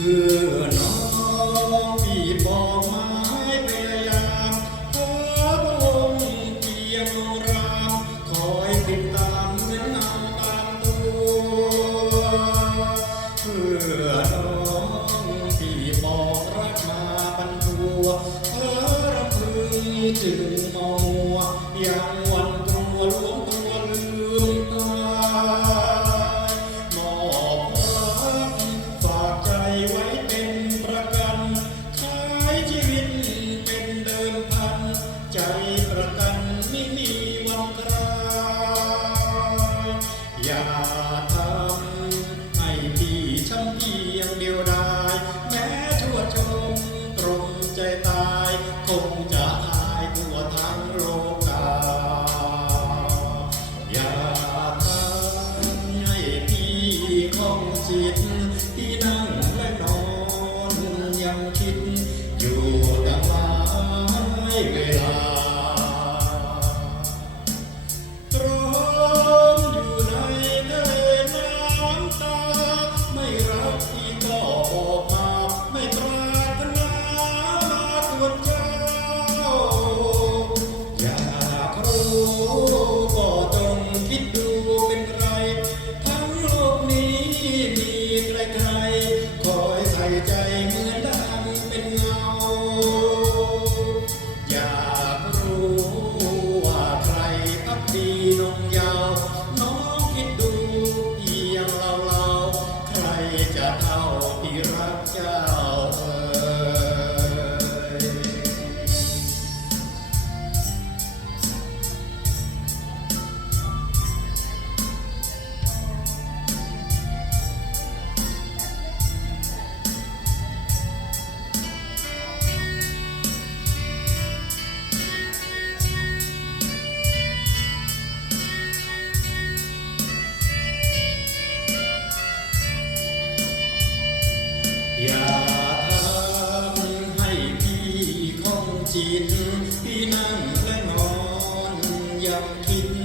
คือน้องที่บอกไม้พยายามเธอพงเกียงรามคอยติดตามเส้นทาตามตัวเพื่อน้องที่บอรักาบรรทัวเธอรำพึงถึง จิตที่นั่งและนอนยังคิด